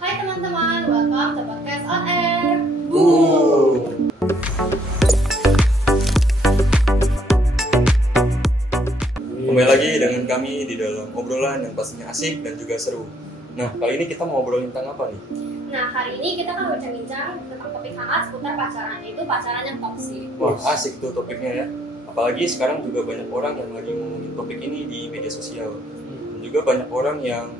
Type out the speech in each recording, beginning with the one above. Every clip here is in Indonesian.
Hai teman-teman, welcome to Podcast on Air. Kembali lagi dengan kami di dalam obrolan yang pastinya asik dan juga seru. Nah, kali ini kita mau ngobrolin tentang apa nih? Nah, hari ini kita akan bincang-bincang tentang topik hangat seputar pacaran, yaitu pacaran yang toksik. Wah, asik tuh topiknya ya. Apalagi sekarang juga banyak orang yang lagi ngomongin topik ini di media sosial. Dan juga banyak orang yang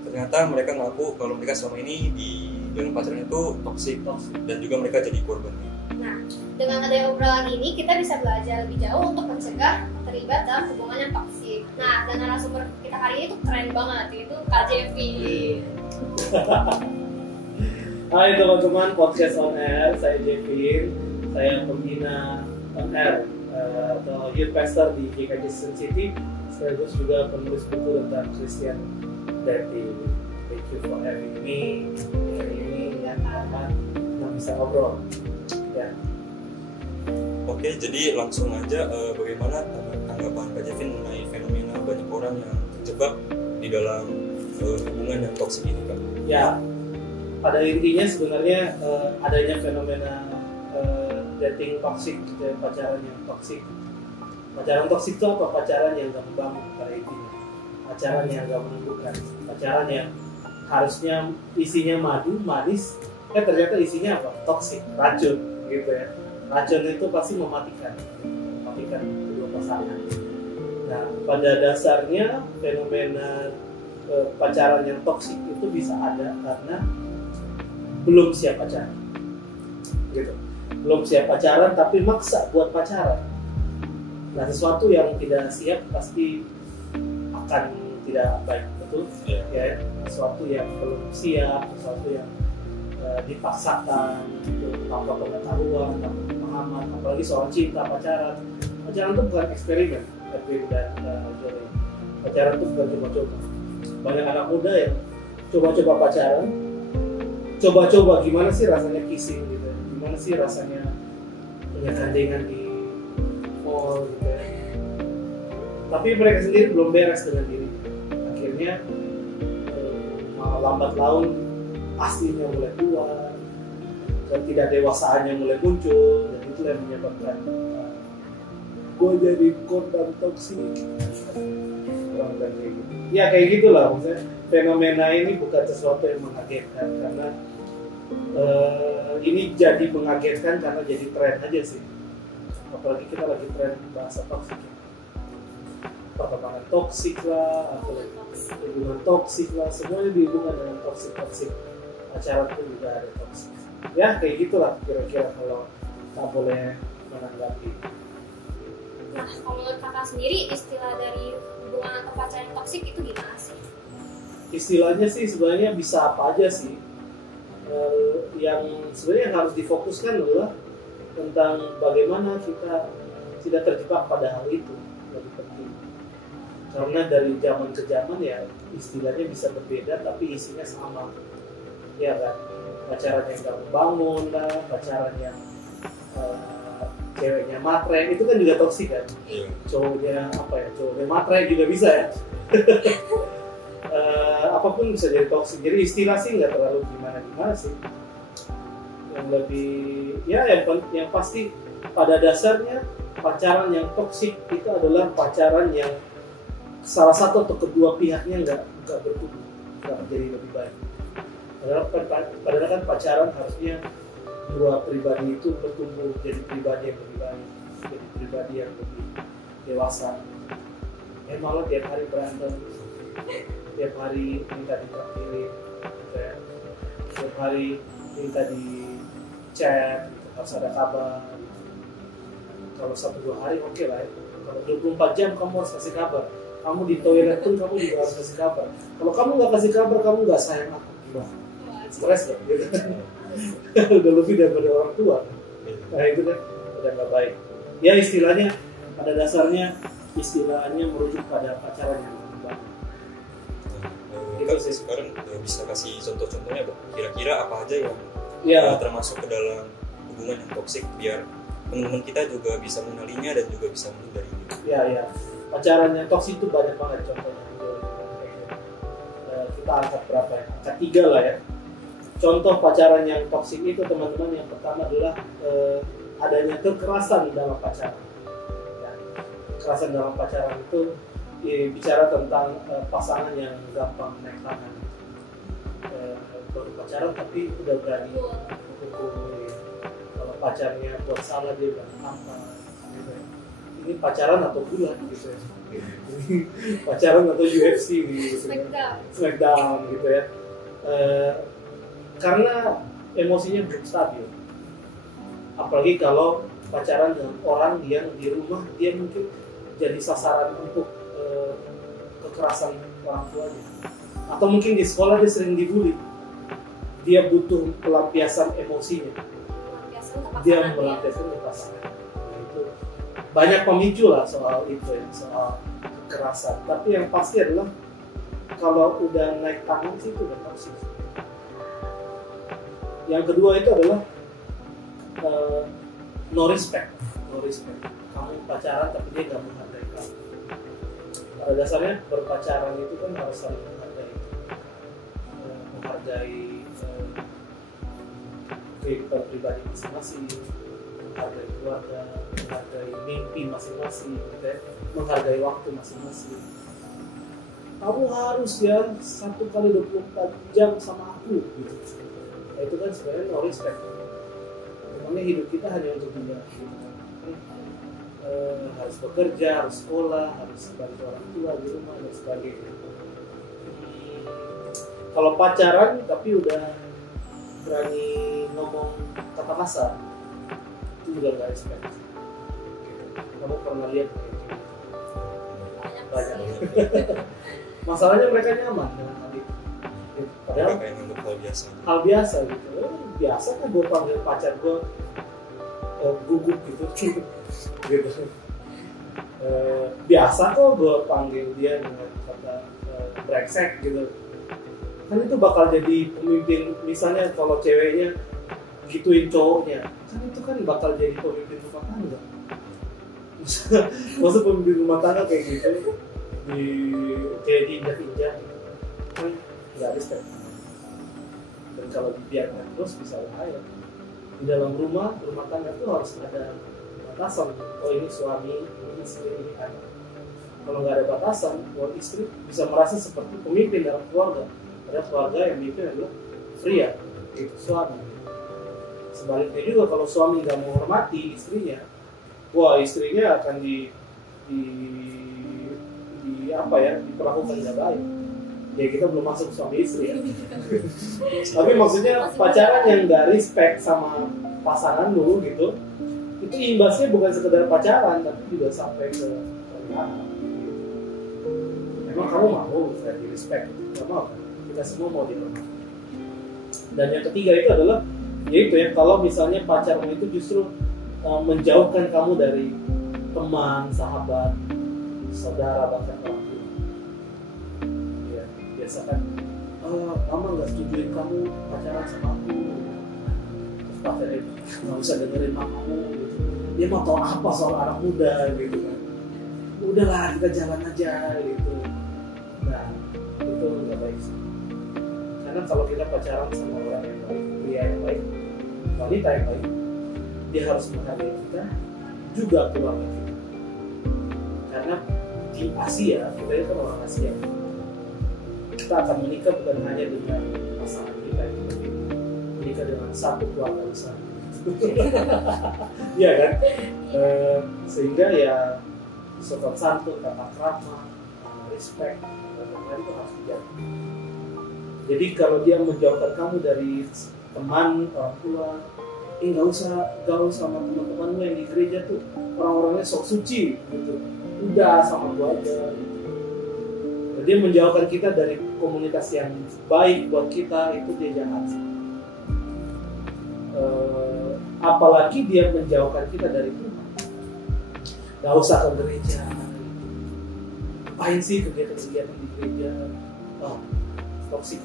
ternyata mereka ngaku kalau mereka selama ini di dalam pacaran itu toksik dan juga mereka jadi korban. Nah, dengan adanya obrolan ini kita bisa belajar lebih jauh untuk mencegah terlibat dalam hubungan yang toksik. Nah, dan narasumber kita hari ini tuh keren banget, yaitu Kak Jeffy. Hai teman-teman, Podcast on Air, saya Jeffy, saya pembina on Air atau Youth Pastor di GKJ Sun City, sekaligus juga penulis buku tentang Christian Dating. Thank you for having me. Hari ini dengan teman yang bisa ngobrol. Ya. Oke, jadi langsung aja bagaimana tanggapan Kak Jevin mengenai fenomena banyak orang yang terjebak di dalam hubungan yang toksik ini, Kak? Ya, pada intinya sebenarnya adanya fenomena dating toksik, pacaran yang toksik. Pacaran toksik itu apa? Pacaran yang gak membangun pada intinya. Pacaran yang gak menumbuhkan. Pacaran yang harusnya isinya madu, manis, ternyata isinya apa? Toksik, racun, gitu ya. Racun itu pasti mematikan kedua pasangan. Nah, pada dasarnya fenomena pacaran yang toksik itu bisa ada karena belum siap pacaran, gitu. Belum siap pacaran tapi maksa buat pacaran. Nah, sesuatu yang tidak siap pasti akan tidak baik, betul? Yeah. Ya, sesuatu yang belum siap, sesuatu yang dipaksakan, gitu, tanpa pengetahuan, tanpa pemahaman, apalagi soal cinta, pacaran. Pacaran itu bukan eksperimen, Edwin dan Jory. Pacaran itu bukan coba-coba. Banyak anak muda yang coba-coba pacaran, coba-coba gimana sih rasanya kissing gitu, gimana sih rasanya punya gandengan di mall gitu ya. Tapi mereka sendiri belum beres dengan diri. Akhirnya lambat laun aslinya mulai keluar, dan tidak dewasaannya mulai muncul, dan itu yang menyebabkan gue jadi korban toksik. Ya kayak gitulah, maksudnya fenomena ini bukan sesuatu yang mengagetkan karena ini jadi mengagetkan karena jadi tren aja sih. Apalagi kita lagi tren bahasa toksik, pertemanan toksik lah, atau hubungan toksik lah, semuanya dihubungkan dengan toksik. Pacaran itu juga ada toksik. Ya kayak gitulah kira-kira kalau tak boleh menanggapi. Nah, kalau menurut kakak sendiri, istilah dari hubungan atau pacaran yang toksik itu gimana sih? Istilahnya sih sebenarnya bisa apa aja sih. Yang sebenarnya harus difokuskan adalah tentang bagaimana kita tidak terjebak pada hal itu, lebih penting. Karena dari zaman ke zaman ya istilahnya bisa berbeda tapi isinya sama. Ya kan, pacaran yang gak membangun lah, pacaran yang ceweknya matre, itu kan juga toksik kan. Cowoknya matre juga bisa ya. Apapun bisa jadi toksik. Jadi istilah sih nggak terlalu gimana sih. Yang lebih ya yang pasti pada dasarnya pacaran yang toksik itu adalah pacaran yang salah satu atau kedua pihaknya nggak bertumbuh, nggak menjadi lebih baik. Padahal kan pacaran harusnya dua pribadi itu bertumbuh jadi pribadi yang lebih baik, jadi pribadi yang lebih dewasa. Malah tiap hari berantem, tiap hari minta ditraktirin, gitu ya. Tiap hari minta di chat, gitu, harus ada kabar. Kalau 1-2 hari oke lah ya. Kalau 24 jam kamu harus kasih kabar. Kamu di toilet pun kamu juga harus kasih kabar. Kalau kamu nggak kasih kabar, kamu nggak sayang aku. Gimana? Stres kan? Gitu. Udah lebih daripada orang tua. Nah itu kan udah nggak baik. Ya istilahnya pada dasarnya istilahnya merujuk pada pacaran yang berkembang. Kita sih sekarang bisa kasih contoh-contohnya, Bang. Kira-kira apa aja yang termasuk ke dalam hubungan yang toksik biar teman-teman kita juga bisa mengenalinya dan juga bisa menghindarinya. Ya. Pacaran yang toksik itu banyak banget contohnya. Kita angkat berapa ya? Angkat 3 lah ya. contoh pacaran yang toksik itu teman-teman, yang pertama adalah adanya kekerasan dalam pacaran. Ya, kekerasan dalam pacaran itu bicara tentang pasangan yang gampang naik tangan, baru pacaran tapi udah berani hukum. Kalau pacarnya buat salah dia bilang apa gitu. Ini pacaran atau bulan gitu ya. Pacaran atau UFC gitu. Smackdown gitu ya. Karena emosinya belum stabil. Apalagi kalau pacaran dengan orang yang di rumah dia mungkin jadi sasaran untuk kekerasan orang tuanya. Atau mungkin di sekolah dia sering dibully. Dia butuh pelampiasan emosinya. Dia melampiaskan ke pasangan. Itu banyak pemicu lah soal itu ya, soal kekerasan. Tapi yang pasti adalah kalau udah naik tangan sih itu udah toksik. Yang kedua itu adalah no respect. Kamu pacaran tapi dia nggak menghargai kamu. Pada dasarnya berpacaran itu kan harus saling menghargai kehidupan pribadi masing-masing, menghargai keluarga, menghargai mimpi masing-masing, gitu ya, menghargai waktu masing-masing. Kamu harus ya 1 kali 24 jam sama aku, gitu. Nah, itu kan sebenarnya no respect. Memangnya hidup kita hanya untuk dia, gitu. Harus bekerja, harus sekolah, harus bantu orang tua di rumah dan sebagainya. Kalau pacaran tapi udah berani ngomong kata kasar, itu juga nggak respect. Kamu pernah lihat banyak. Masalahnya mereka nyaman dengan hal itu. Padahal kayak nganggap hal biasa gitu. Biasa kan gue panggil pacar gue gugup gitu. Gitu. Biasa kok gue panggil dia dengan kata brengsek gitu. Kan itu bakal jadi pemimpin, misalnya kalau ceweknya gituin cowoknya, kan itu kan bakal jadi pemimpin rumah tangga. Maksud pemimpin rumah tangga kayak gitu kayak diinjak-injak, kan nggak respect. Dan kalau dibiarkan terus bisa bahaya. Di dalam rumah tangga itu harus ada batasan. Oh ini suami, ini istri, ini anak. Kalau nggak ada batasan, buat istri bisa merasa seperti pemimpin dalam keluarga. Ada keluarga yang itu adalah pria, itu suami. Sebaliknya juga kalau suami nggak menghormati istrinya, wah istrinya akan diperlakukan nggak baik. Ya kita belum masuk suami istri ya. Tapi maksudnya pacaran yang nggak respect sama pasangan dulu gitu, itu imbasnya bukan sekedar pacaran, tapi juga sampai ke pernikahan. Emang kamu mau nggak di respect? Nggak mau kan? Kita semua mau dihormati. Dan yang ketiga itu adalah yaitu ya, kalau misalnya pacarmu itu justru menjauhkan kamu dari teman, sahabat, saudara, bahkan orang tua. Ya, biasa kan mama nggak setujuin kamu pacaran sama aku, terus pacarnya nggak usah dengerin mamamu gitu. Dia mau tahu apa soal anak muda gitu kan. Udahlah kita jalan aja gitu. Nah itu nggak baik sih. Karena kalau kita pacaran sama orang yang baik, pria yang baik, wanita yang baik, dia harus menghargai kita, juga keluarga kita. Karena di Asia, kita itu kan orang Asia, kita akan menikah bukan hanya dengan pasangan kita, tapi menikah dengan satu keluarga besar. Iya kan? Sehingga ya sopan santun, tata krama, respect, dan lain-lain itu harus dijaga. Jadi kalau dia menjauhkan kamu dari teman, orang tua, nggak usah sama teman-temanmu yang di gereja tuh orang-orangnya sok suci gitu, udah sama gua aja gitu. Dia menjauhkan kita dari komunitas yang baik buat kita, itu dia jahat. Apalagi dia menjauhkan kita dari Tuhan, nggak usah ke gereja, ngapain sih kegiatan-kegiatan di gereja, toksik.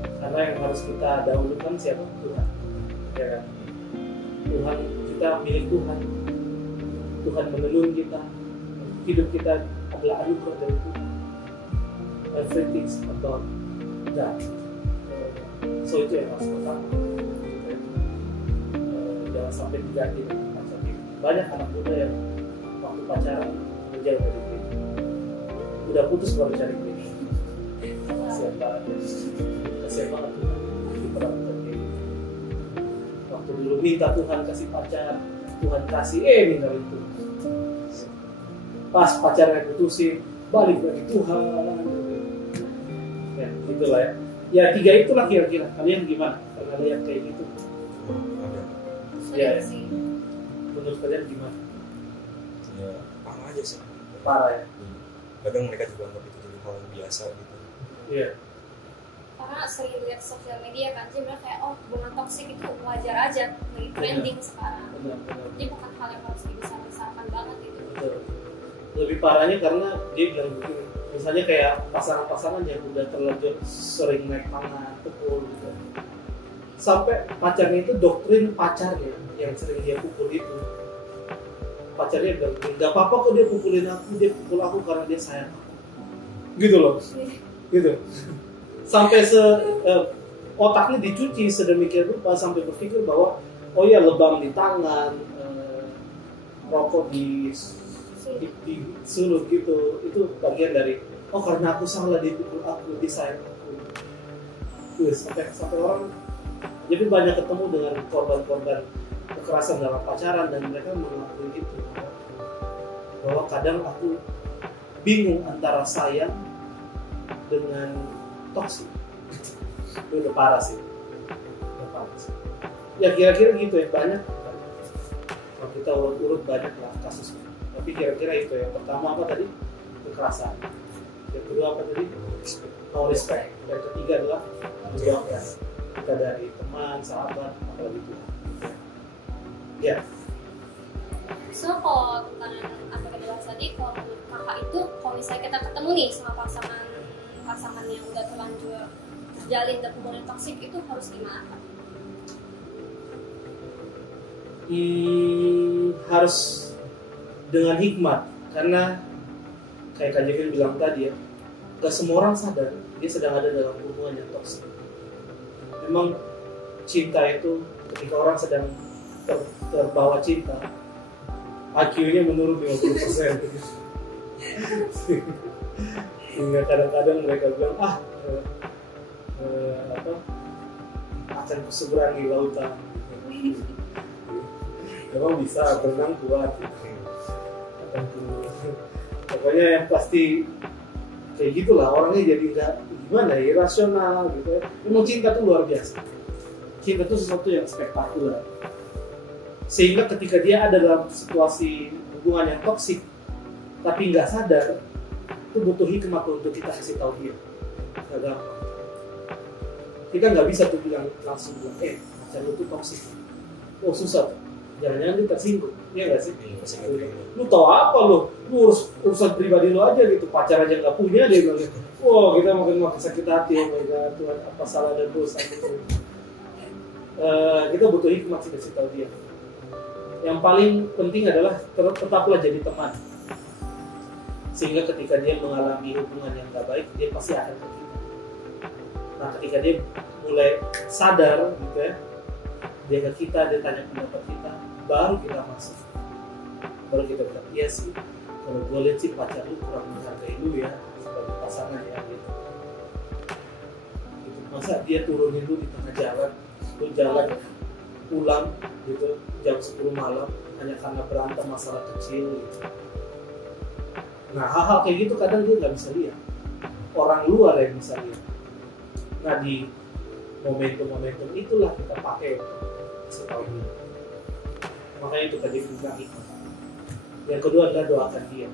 Karena yang harus kita dahulukan siapa? Tuhan. Ya kan? Tuhan, kita milik Tuhan. Tuhan menolong kita. Hidup kita adalah anugerah dari Tuhan. Everything's about God. So itu yang harus pertama. Jangan sampai diganti dengan pacar. Banyak anak muda yang waktu pacaran menjauh dari bini, udah putus baru cari bini. Kasian banget, kasian banget diperlakukan kayak gitu. Waktu dulu minta Tuhan kasih pacar, Tuhan kasih, minta itu. Pas pacarnya putusin, balik lagi Tuhan. Ya, itulah ya. Ya 3 itulah kira-kira. Kalian gimana? Pernah lihat kayak gitu? Ada. Ya. Sering sih. Menurut kalian gimana? Ya parah aja sih. Parah ya? Kadang mereka juga anggap itu jadi hal yang biasa gitu. Iya. Karena sering lihat sosial media kan, jadi mereka kayak oh hubungan toksik itu wajar aja, lagi trending sekarang. Benar. Jadi bukan hal yang harus dibesar-besarkan banget gitu. Betul. Lebih parahnya karena dia bilang begini, misalnya kayak pasangan-pasangan yang udah terlanjur sering naik tangan, pukul gitu. Sampai pacarnya itu doktrin pacarnya yang sering dia pukul itu. Pacarnya bilang, gak apa-apa kok dia pukulin aku, dia pukul aku karena dia sayang aku. Gitu loh. Gitu. Sampai otaknya dicuci sedemikian rupa sampai berpikir bahwa oh ya lebam di tangan, rokok di sulut gitu, itu bagian dari oh karena aku salah dia pukul aku, dia sayang aku. Sampai orang jadi banyak ketemu dengan korban-korban kekerasan dalam pacaran dan mereka mengakui itu bahwa kadang aku bingung antara sayang dengan toksik. Itu udah parah sih. Ya kira-kira gitu ya, banyak. Kalau kita urut banyak lah kasusnya. Tapi kira-kira itu ya. Pertama apa tadi? Kekerasan. Yang kedua apa tadi? No respect. Yang ketiga adalah menjawab ya. Kita dari teman, sahabat, apalagi Tuhan. Ya. So kalau tentang apa yang dibahas tadi, kalau menurut kakak itu kalau misalnya kita ketemu nih sama pasangan yang udah terlanjur terjalin dan hubungan toksik, itu harus gimana Kak? Harus dengan hikmat, karena kayak Kak Jevin bilang tadi ya, gak semua orang sadar dia sedang ada dalam hubungan yang toksik. Memang cinta itu ketika orang sedang terbawa cinta, IQ-nya menurun 50%. Sehingga kadang-kadang mereka bilang akan kuseberangi lautan. Memang bisa berenang kuat. Pokoknya yang pasti kayak gitulah, orangnya jadi nggak gimana ya, irasional gitu ya. Memang cinta tuh luar biasa. Cinta tuh sesuatu yang spektakuler. Sehingga ketika dia ada dalam situasi hubungan yang toksik tapi nggak sadar, itu butuh hikmah untuk kita kasih tahu dia. Nggak gampang. Kita nggak bisa tuh langsung bilang, pacar lu tuh toksik. Oh susah. Jangan-jangan dia tersinggung, iya nggak sih? Lu tahu apa lu urusan pribadi lu aja gitu, pacar aja nggak punya dia bilang, kita makin sakit hati, oh my god, Tuhan apa salah dan dosa gitu. Kita butuh hikmah sih kasih tahu dia. Yang paling penting adalah tetaplah jadi teman, sehingga ketika dia mengalami hubungan yang nggak baik, dia pasti akan ke kita. Nah ketika dia mulai sadar gitu ya, dia ke kita, dia tanya pendapat kita, baru kita masuk. Baru kita bilang, iya sih, kalau gue lihat sih pacar lu kurang menghargai lu ya sebagai pasangan ya gitu. Masa dia turunin lu di tengah jalan, lu jalan pulang gitu jam 10 malam hanya karena berantem masalah kecil gitu. Nah hal-hal kayak gitu kadang dia nggak bisa lihat, orang luar yang bisa lihat. Nah di momentum-momentum itulah kita pakai setahu dia. Makanya itu tadi bilang hikmah. Yang kedua adalah doakan dia.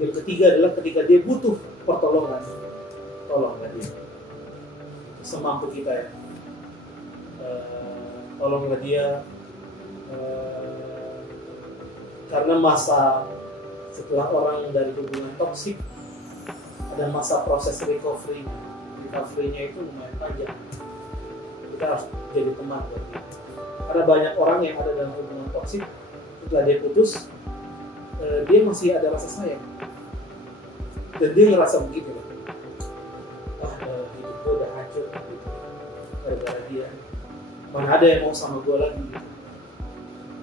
Yang ketiga adalah ketika dia butuh pertolongan, tolonglah dia semampu kita ya. Tolonglah dia karena masa setelah orang dari hubungan toksik ada masa proses recovery-nya itu lumayan panjang. Kita harus jadi teman buat dia. Karena banyak orang yang ada dalam hubungan toksik setelah dia putus, dia masih ada rasa sayang dan dia ngerasa begitu, hidup gue udah hancur, dia, mana ada yang mau sama gue lagi gitu.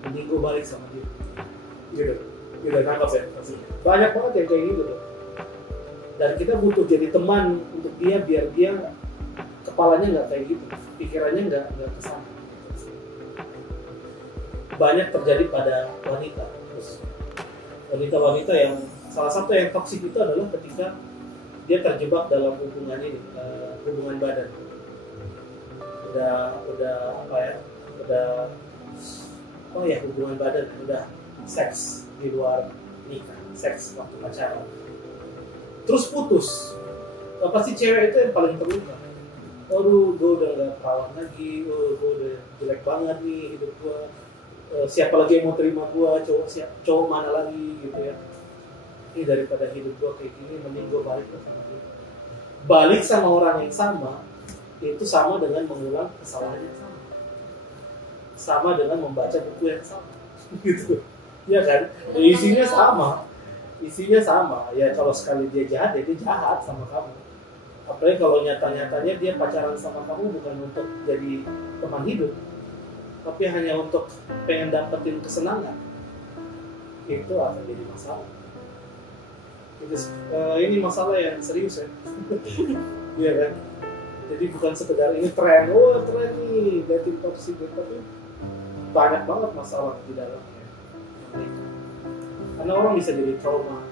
Mending gue balik sama dia gitu. Gitu, nangkap ya maksudnya. Banyak banget yang kayak gitu loh. Dan kita butuh jadi teman untuk dia biar dia kepalanya nggak kayak gitu, pikirannya nggak kesana. Banyak terjadi pada wanita, terus wanita-wanita yang salah satu yang toksik itu adalah ketika dia terjebak dalam hubungan ini, hubungan badan. Udah apa ya? Udah hubungan badan, udah seks di luar nikah, seks waktu pacaran. Terus putus. Pasti cewek itu yang paling terluka. Aduh, gue udah gak perawan lagi, gue udah jelek banget nih hidup gue. Siapa lagi yang mau terima gue, cowok mana lagi gitu ya. Ini daripada hidup gue kayak gini, mending gue balik sama dia. Balik sama orang yang sama, itu sama dengan mengulang kesalahan yang sama. Sama dengan membaca buku yang sama. Gitu. Iya kan? Isinya sama. Ya kalau sekali dia jahat, ya dia jahat sama kamu. Apalagi kalau nyata-nyatanya dia pacaran sama kamu bukan untuk jadi teman hidup, tapi hanya untuk pengen dapetin kesenangan. Itu akan jadi masalah. Ini masalah yang serius ya. Iya kan? Jadi bukan sekedar ini tren nih dating toxic, tapi banyak banget masalah di dalamnya. Karena orang bisa jadi trauma.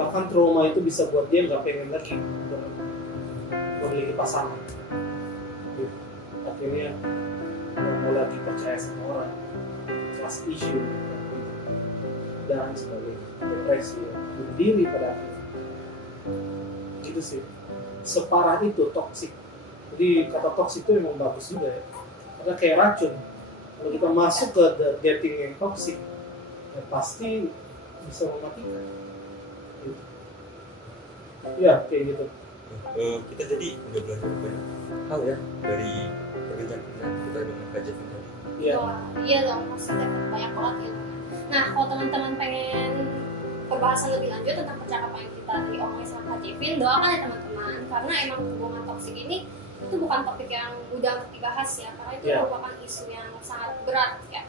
Bahkan trauma itu bisa buat dia nggak pengen lagi memiliki pasangan. Akhirnya nggak mau lagi percaya sama orang, trust issue, dan sebagainya, depresi, bunuh diri pada akhirnya. Gitu sih. Separah itu toksik. Jadi kata toksik itu emang bagus juga ya. Karena kayak racun. Kalau kita masuk ke dating yang toksik, ya pasti bisa mematikan. Ya kayak gitu. Kita jadi udah belajar banyak hal ya dari perbincangan kita dengan Kak Jevin tadi. Iya dong, maksudnya banyak banget ilmu. Nah, kalau teman-teman pengen pembahasan lebih lanjut tentang percakapan yang kita tadi omongin sama Kak Jevin, doakan ya teman-teman, karena emang hubungan toksik ini itu bukan topik yang mudah untuk dibahas ya, karena itu merupakan isu yang sangat berat ya.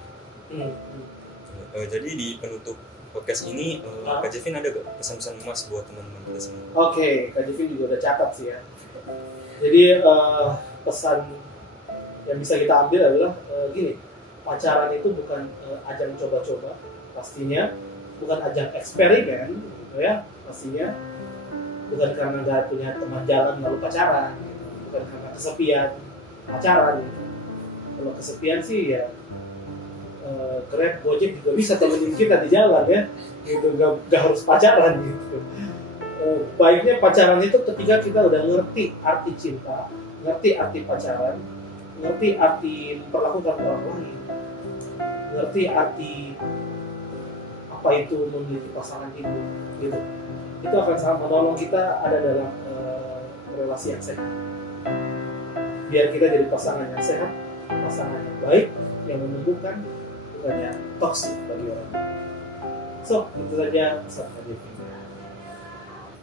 Jadi di penutup podcast ini, Kak Jevin ada gak pesan-pesan emas buat teman-teman kita semua? Oke, Kak Jevin juga udah catat sih ya. Jadi pesan yang bisa kita ambil adalah gini, pacaran itu bukan ajang coba-coba, pastinya, bukan ajang eksperimen, gitu ya, pastinya, bukan karena nggak punya teman jalan lalu pacaran, bukan karena kesepian pacaran. Gitu. Kalau kesepian sih ya Grab, Gojek juga bisa temenin kita di jalan ya, gitu, nggak harus pacaran gitu. Baiknya pacaran itu ketika kita udah ngerti arti cinta, ngerti arti pacaran, ngerti arti memperlakukan orang lain, ngerti arti apa itu memiliki pasangan hidup, gitu. Itu akan sangat menolong kita ada dalam relasi yang sehat. Biar kita jadi pasangan yang sehat, pasangan yang baik, yang menumbuhkan, bukannya toksik bagi orang. So, itu saja pesan Kak Jevin.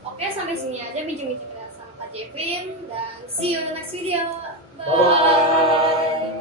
Oke, sampai sini aja bincang-bincang kita sama Kak Jevin, dan see you in the next video. Bye.